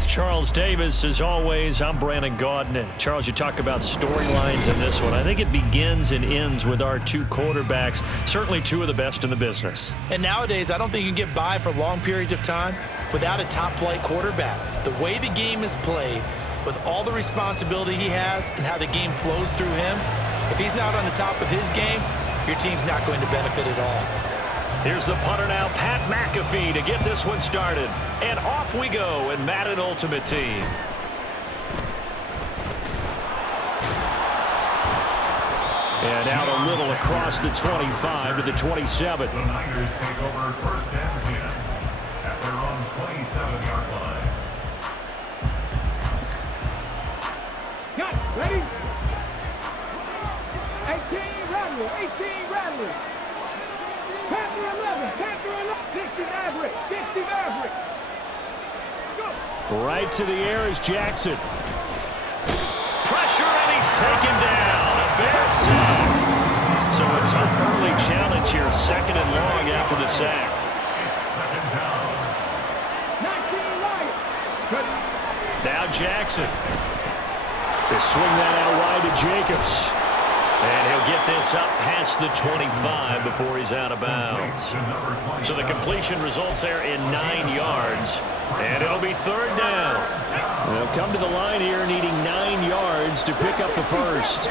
with Charles Davis. As always, I'm Brandon Gaudin. Charles, you talk about storylines in this one. I think it begins and ends with our two quarterbacks, certainly two of the best in the business. And nowadays, I don't think you can get by for long periods of time without a top-flight quarterback. The way the game is played, with all the responsibility he has and how the game flows through him, if he's not on the top of his game, your team's not going to benefit at all. Here's the punter now, Pat McAfee, to get this one started. And off we go in Madden Ultimate Team. And out a little across the 25 to the 27. The Niners take over first and 10 at their own 27-yard line. Got ready? 18 Rattler, 18 Rattler. Panther 11, 60 Maverick, 60 Maverick. Go. Right to the air is Jackson. Pressure, and he's taken down. A Bear sack. So a tough early challenge here, second and long after the sack. Second down. 19 Lions. Now Jackson. They swing that out wide to Jacobs. And he'll get this up past the 25 before he's out of bounds. So the completion results there in 9 yards. And it'll be third down. They'll come to the line here needing 9 yards to pick up the first.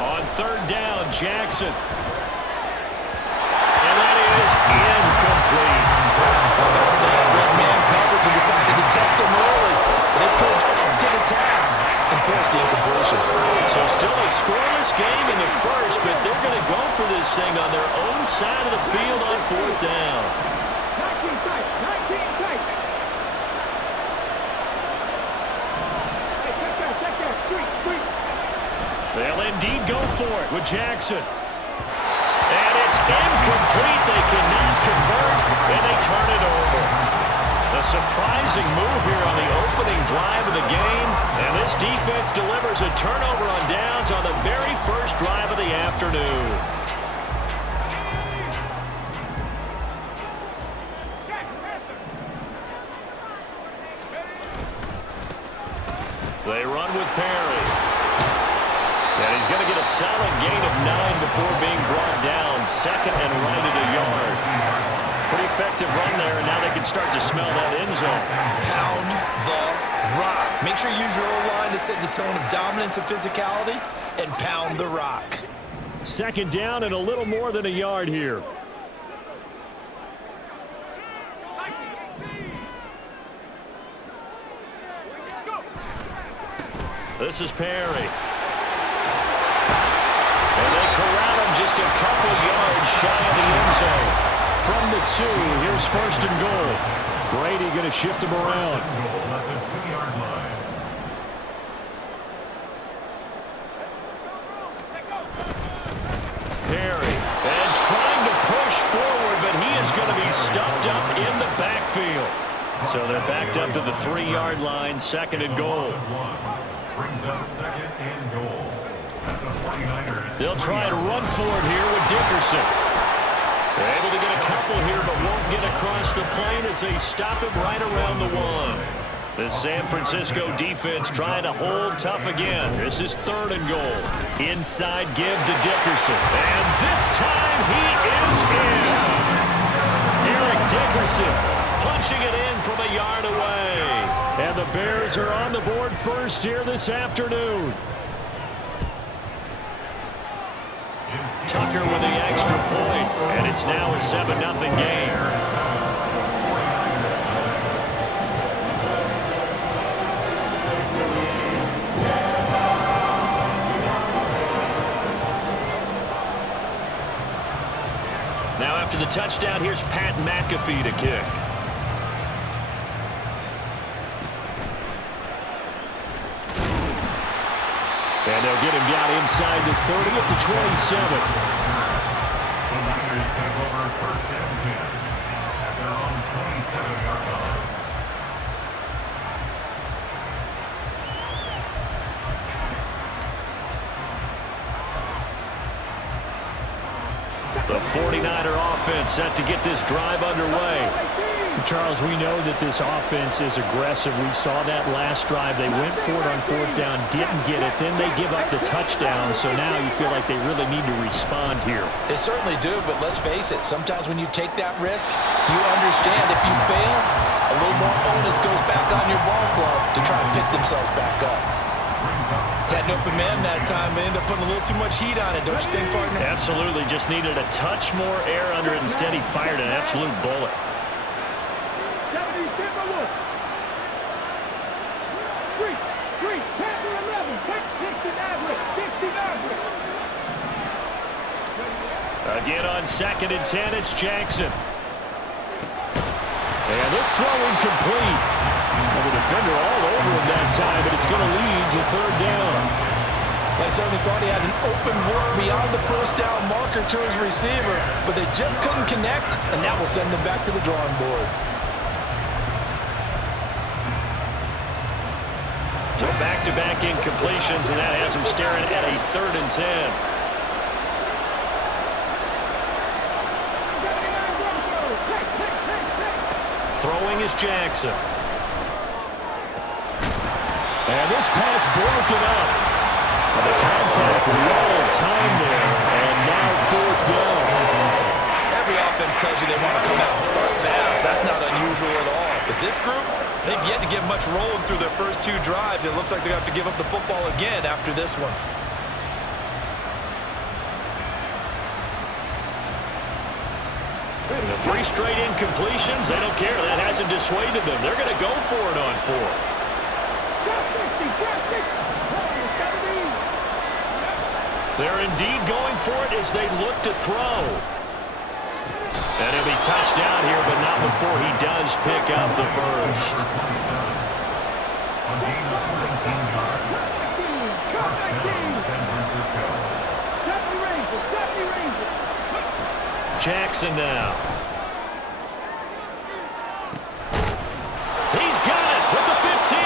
On third down, Jackson. Incomplete. They had red man coverage and decided to test him early. They proved up to the task and forced the incompletion. So still a scoreless game in the first, but they're going to go for this thing on their own side of the field on fourth down. 19 tight, 19 tight. Hey, check that, street. They'll indeed go for it with Jackson. And it's incomplete. They cannot convert, and they turn it over. A surprising move here on the opening drive of the game, and this defense delivers a turnover on downs on the very first drive of the afternoon. They run with Perry. And he's going to get a solid gain of 9 before being brought down. Second and right at a yard. Pretty effective run there, and now they can start to smell that end zone. Pound the rock. Make sure you use your O-line to set the tone of dominance and physicality, and pound the rock. Second down and a little more than a yard here. This is Perry. And they corral him just a couple yards shy of the end zone. From the 2, here's first and goal. Brady going to shift him around. Goal at the 2-yard line. Perry. And trying to push forward, but he is going to be stuffed up in the backfield. So they're backed up to the 3-yard line, second and goal. Brings up second and goal. They'll try and run for it here with Dickerson. They're able to get a couple here, but won't get across the plane as they stop him right around the 1. The San Francisco defense trying to hold tough again. This is third and goal. Inside give to Dickerson. And this time he is in. Eric Dickerson punching it in from a yard away. And the Bears are on the board first here this afternoon. Tucker with the extra point, and it's now a 7-0 game. Now after the touchdown, here's Pat McAfee to kick. And they'll get him down inside the 30 at the 27. The Niners take over first and 10 at their own 27-yard line. The 49er offense set to get this drive underway. Charles, we know that this offense is aggressive. We saw that last drive. They went for it on fourth down, didn't get it. Then they give up the touchdown. So now you feel like they really need to respond here. They certainly do, but let's face it. Sometimes when you take that risk, you understand if you fail, a little more onus goes back on your ball club to try and pick themselves back up. Had an open man that time, but ended up putting a little too much heat on it, don't you think, partner? Absolutely. Just needed a touch more air under it. Instead, he fired an absolute bullet. Again on 2nd and 10, it's Jackson. And this throw incomplete. Well, the defender all over him that time, but it's going to lead to 3rd down. They certainly thought he had an open look beyond the first down marker to his receiver, but they just couldn't connect, and that will send them back to the drawing board. So back-to-back incompletions, and that has him staring at a 3rd and 10. Throwing is Jackson. And this pass broken up. The contact, wall of time there, and now 4th down. Every offense tells you they want to come out and start fast. That's not unusual at all. But this group, they've yet to get much rolling through their first 2 drives. It looks like they're going to have to give up the football again after this one. The 3 straight incompletions, they don't care. That hasn't dissuaded them. They're going to go for it on 4th. They're indeed going for it as they look to throw. And he'll be touched down here, but not before he does pick up the first. Jackson now. He's got it with the 15.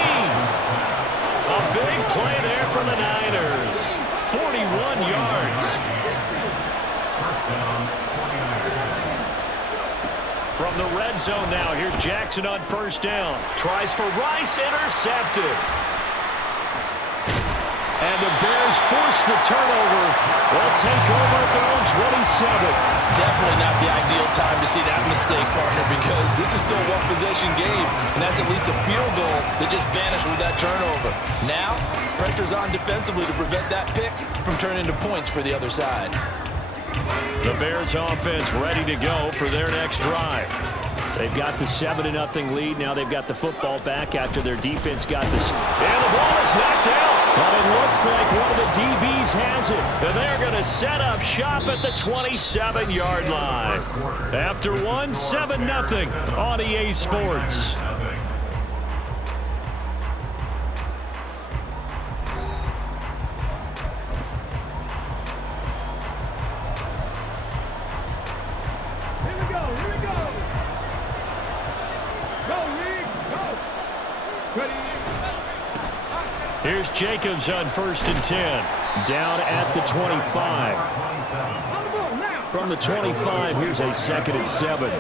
A big play there for the Niners. 41 yards. From the red zone now, here's Jackson on 1st down. Tries for Rice, intercepted. And the Bears force the turnover. They'll take over at their own 27. Definitely not the ideal time to see that mistake, partner, because this is still a one-possession game, and that's at least a field goal that just vanished with that turnover. Now, pressure's on defensively to prevent that pick from turning into points for the other side. The Bears offense ready to go for their next drive. They've got the 7-0 lead. Now they've got the football back after their defense got this. And the ball is knocked out. But it looks like one of the DBs has it. And they're going to set up shop at the 27-yard line. After one, 7-0 on EA Sports. Here's Jacobs on 1st and 10. Down at the 25. From the 25, here's a 2nd and 7.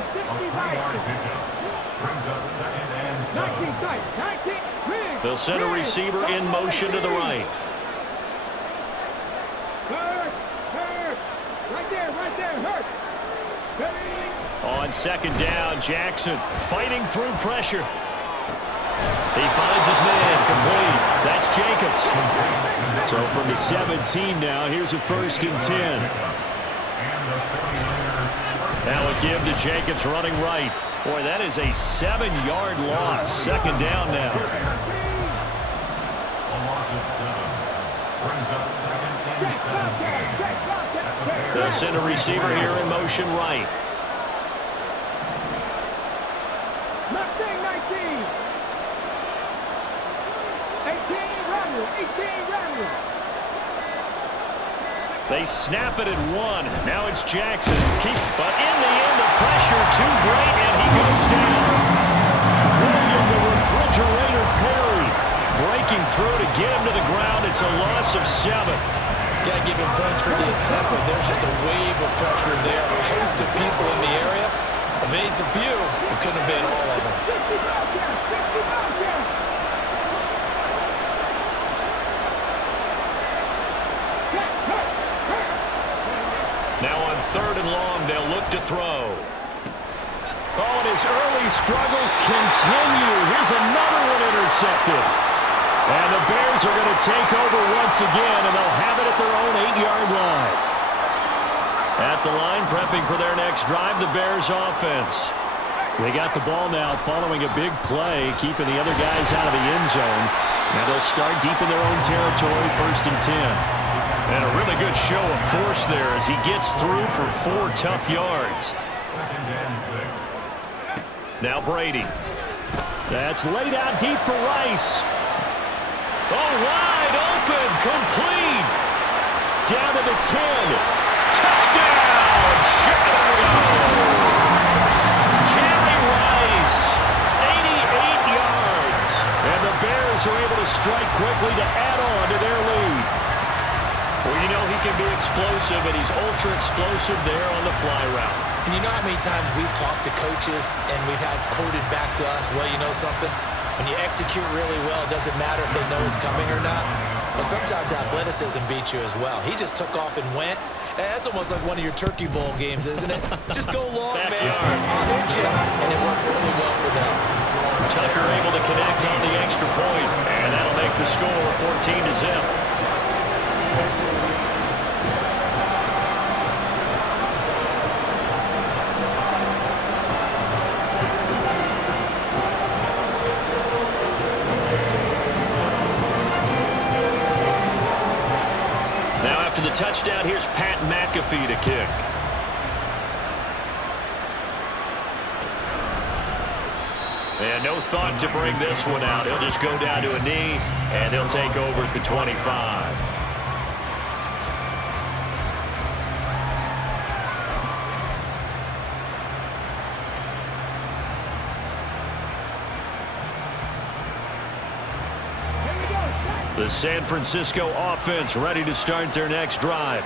They'll send a receiver in motion to the right. On 2nd down, Jackson fighting through pressure. He finds his man, complete. That's Jacobs. So from the 17 now, here's a 1st and 10. Now a give to Jacobs running right. Boy, that is a 7-yard loss. 2nd down now. They'll send a receiver here in motion right. They snap it at 1. Now it's Jackson. But in the end, the pressure too great, and he goes down. William the Refrigerator Perry breaking through to get him to the ground. It's a loss of 7. Got to give him points for the attempt, but there's just a wave of pressure there. A host of people in the area. Evades a few, but couldn't evade all of them. Now on 3rd and long, they'll look to throw. Oh, and his early struggles continue. Here's another one intercepted. And the Bears are going to take over once again, and they'll have it at their own 8-yard line. At the line, prepping for their next drive, the Bears offense. They got the ball now following a big play, keeping the other guys out of the end zone. Now they'll start deep in their own territory, 1st and 10. And a really good show of force there as he gets through for 4 tough yards. 2nd and 6. Now Brady. That's laid out deep for Rice. Oh, wide open, complete. Down to the 10. Touchdown, Chicago. Jerry Rice, 88 yards. And the Bears are able to strike quickly to add on to their lead. Well, you know he can be explosive, and he's ultra explosive there on the fly route. And you know how many times we've talked to coaches and we've had quoted back to us, well, you know something? When you execute really well, it doesn't matter if they know it's coming or not. But sometimes athleticism beats you as well. He just took off and went. And that's almost like one of your Turkey Bowl games, isn't it? Just go long, man. I'll hit you. And it worked really well for them. Tucker able to connect on the extra point, and that'll make the score 14-0. After the touchdown, here's Pat McAfee to kick. And no thought to bring this one out. He'll just go down to a knee, and he'll take over at the 25. The San Francisco offense ready to start their next drive.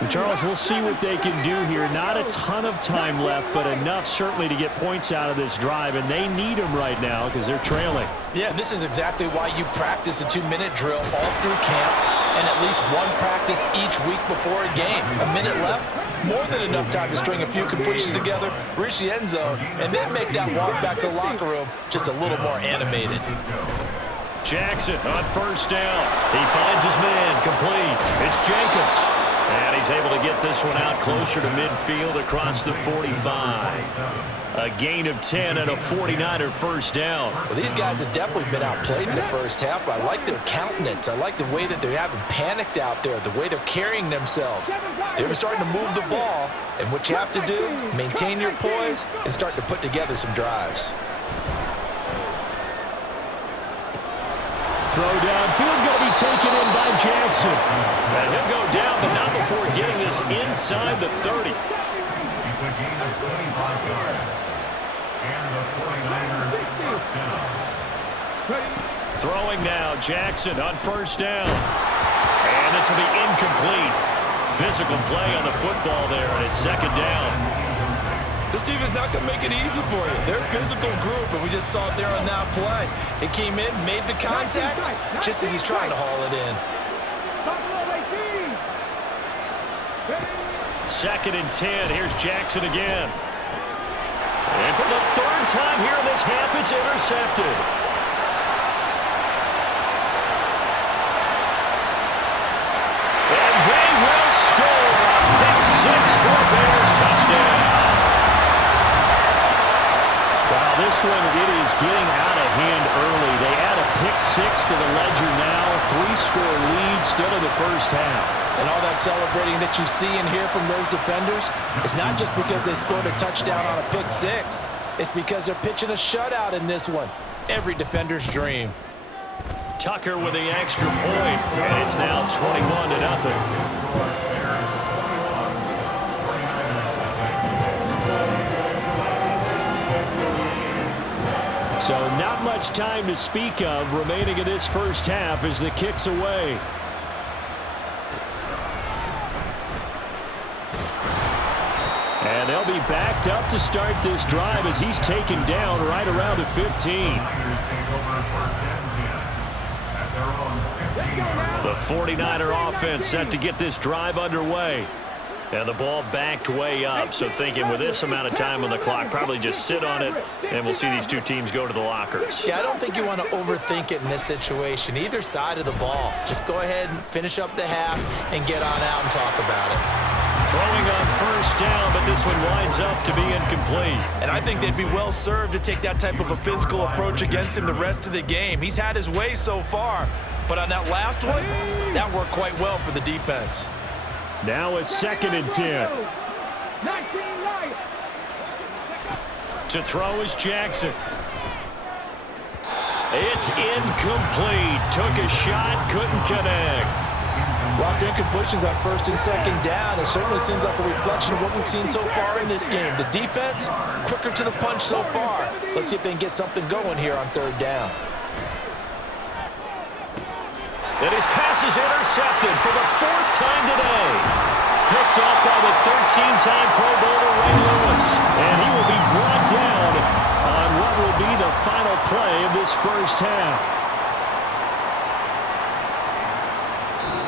And Charles, we'll see what they can do here. Not a ton of time left, but enough certainly to get points out of this drive, and they need them right now because they're trailing. Yeah, this is exactly why you practice a 2-minute drill all through camp and at least one practice each week before a game. A minute left, more than enough time to string a few completions together, reach the end zone, and then make that walk back to the locker room just a little more animated. Jackson on 1st down. He finds his man, complete. It's Jacobs. And he's able to get this one out closer to midfield across the 45. A gain of 10 and a 49er 1st down. Well, these guys have definitely been outplayed in the first half, but I like their countenance. I like the way that they haven't panicked out there, the way they're carrying themselves. They were starting to move the ball, and what you have to do, maintain your poise and start to put together some drives. Throw downfield going to be taken in by Jackson. And he'll go down, but not before getting this inside the 30. It's a gain of 25 yards. And the 49ers 1st down. Throwing now, Jackson on 1st down. And this will be incomplete. Physical play on the football there, and it's 2nd down. This team is not going to make it easy for you. They're a physical group, and we just saw it there on that play. It came in, made the contact, just as he's trying to haul it in. 2nd and 10. Here's Jackson again. And for the 3rd time here in this half, it's intercepted. And they will score. Pick 6 for a Bears touchdown. Wow, this one, it is getting out of hand early. They add a pick 6 to the ledger now. 3-score lead still in the first half. And all that celebrating that you see and hear from those defenders, it's not just because they scored a touchdown on a pick 6. It's because they're pitching a shutout in this one. Every defender's dream. Tucker with the extra point, and it's now 21-0. So not much time to speak of remaining in this first half as the kick's away. And they'll be backed up to start this drive as he's taken down right around the 15. The 49er offense set to get this drive underway. And the ball backed way up, so thinking with this amount of time on the clock, probably just sit on it, and we'll see these two teams go to the lockers. Yeah, I don't think you want to overthink it in this situation. Either side of the ball. Just go ahead and finish up the half and get on out and talk about it. Throwing on first down, but this one winds up to be incomplete. And I think they'd be well served to take that type of a physical approach against him the rest of the game. He's had his way so far, but on that last one, that worked quite well for the defense. Now it's 2nd and 10. To throw is Jackson. It's incomplete. Took a shot, couldn't connect. Rock incompletions on 1st and 2nd down. It certainly seems like a reflection of what we've seen so far in this game. The defense, quicker to the punch so far. Let's see if they can get something going here on 3rd down. And his pass is intercepted for the 4th time today. Picked off by the 13-time Pro Bowler Ray Lewis. And he will be brought down on what will be the final play of this first half.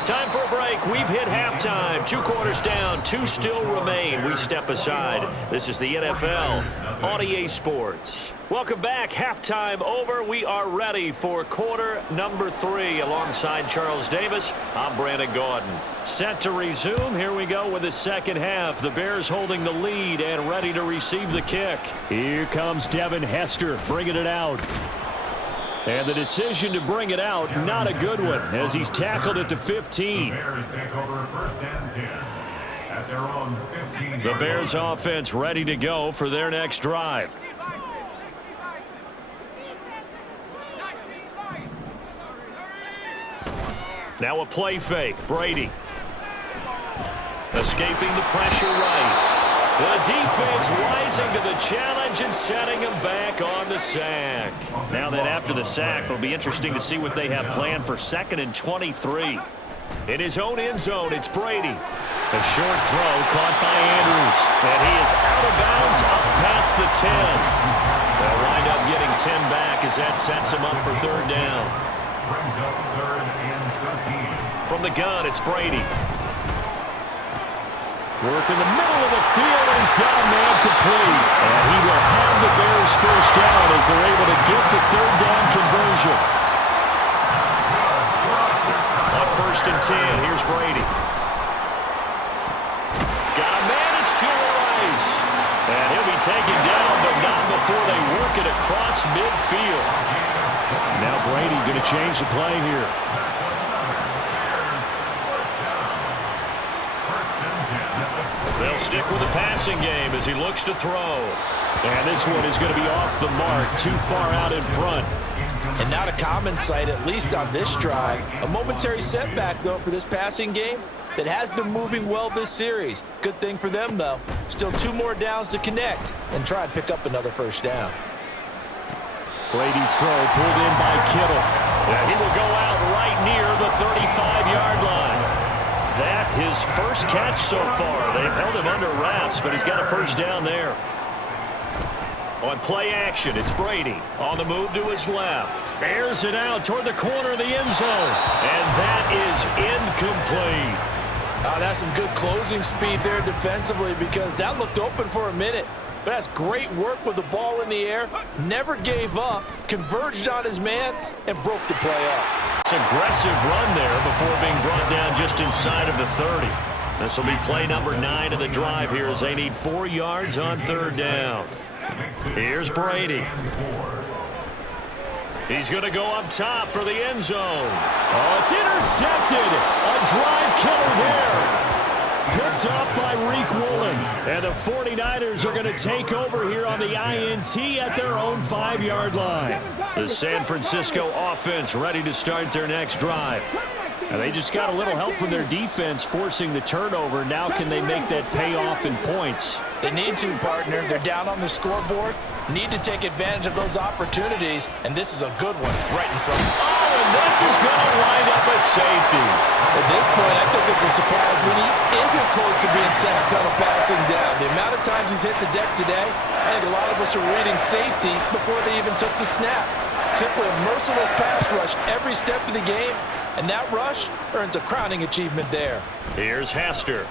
Time for a break. We've hit halftime. 2 quarters down. 2 still remain. We step aside. This is the NFL on EA Sports. Welcome back. Halftime over. We are ready for quarter number 3. Alongside Charles Davis, I'm Brandon Gaudin. Set to resume. Here we go with the second half. The Bears holding the lead and ready to receive the kick. Here comes Devin Hester bringing it out. And the decision to bring it out, not a good one, as he's tackled at the 15. The Bears take over 1st and 10 at their own 15. The Bears offense ready to go for their next drive. Now a play fake. Brady. Escaping the pressure right. The defense rising to the challenge and setting him back on the sack. Now that after the sack, it'll be interesting to see what they have planned for 2nd and 23. In his own end zone, it's Brady. A short throw caught by Andrews. And he is out of bounds up past the 10. They'll wind up getting 10 back as that sets him up for 3rd down. Brings up 3rd and 13. From the gun, it's Brady. Work in the middle of the field, and he's got a man complete. And he will have the Bears first down as they're able to get the 3rd down conversion. On 1st and 10, here's Brady. Got a man, it's Julian Rice. And he'll be taken down, but not before they work it across midfield. Now Brady going to change the play here. They'll stick with the passing game as he looks to throw. And this one is going to be off the mark, too far out in front. And not a common sight, at least on this drive. A momentary setback, though, for this passing game that has been moving well this series. Good thing for them, though. Still 2 more downs to connect and try and pick up another first down. Brady's throw pulled in by Kittle. And he will go out right near the 35-yard line. That his first catch so far. They've held him under wraps, but he's got a first down there. On play action, it's Brady. On the move to his left. Airs it out toward the corner of the end zone. And that is incomplete. That's some good closing speed there defensively because that looked open for a minute. But that's great work with the ball in the air. Never gave up, converged on his man, and broke the play up. It's an aggressive run there before being brought down just inside of the 30. This will be play number 9 of the drive here as they need 4 yards on 3rd down. Here's Brady. He's going to go up top for the end zone. Oh, it's intercepted. A drive killer there. Picked off by Reek Woolen. And the 49ers are going to take over here on the INT at their own 5-yard line. The San Francisco offense ready to start their next drive. And they just got a little help from their defense forcing the turnover. Now can they make that pay off in points? They need to, partner. They're down on the scoreboard. Need to take advantage of those opportunities. And this is a good one right in front. Oh, and this is going to wind up a safety. At this point, I think it's a surprise when he isn't close to being sacked on a passing down. The amount of times he's hit the deck today, I think a lot of us are reading safety before they even took the snap. Simply a merciless pass rush every step of the game, and that rush earns a crowning achievement there. Here's Hester.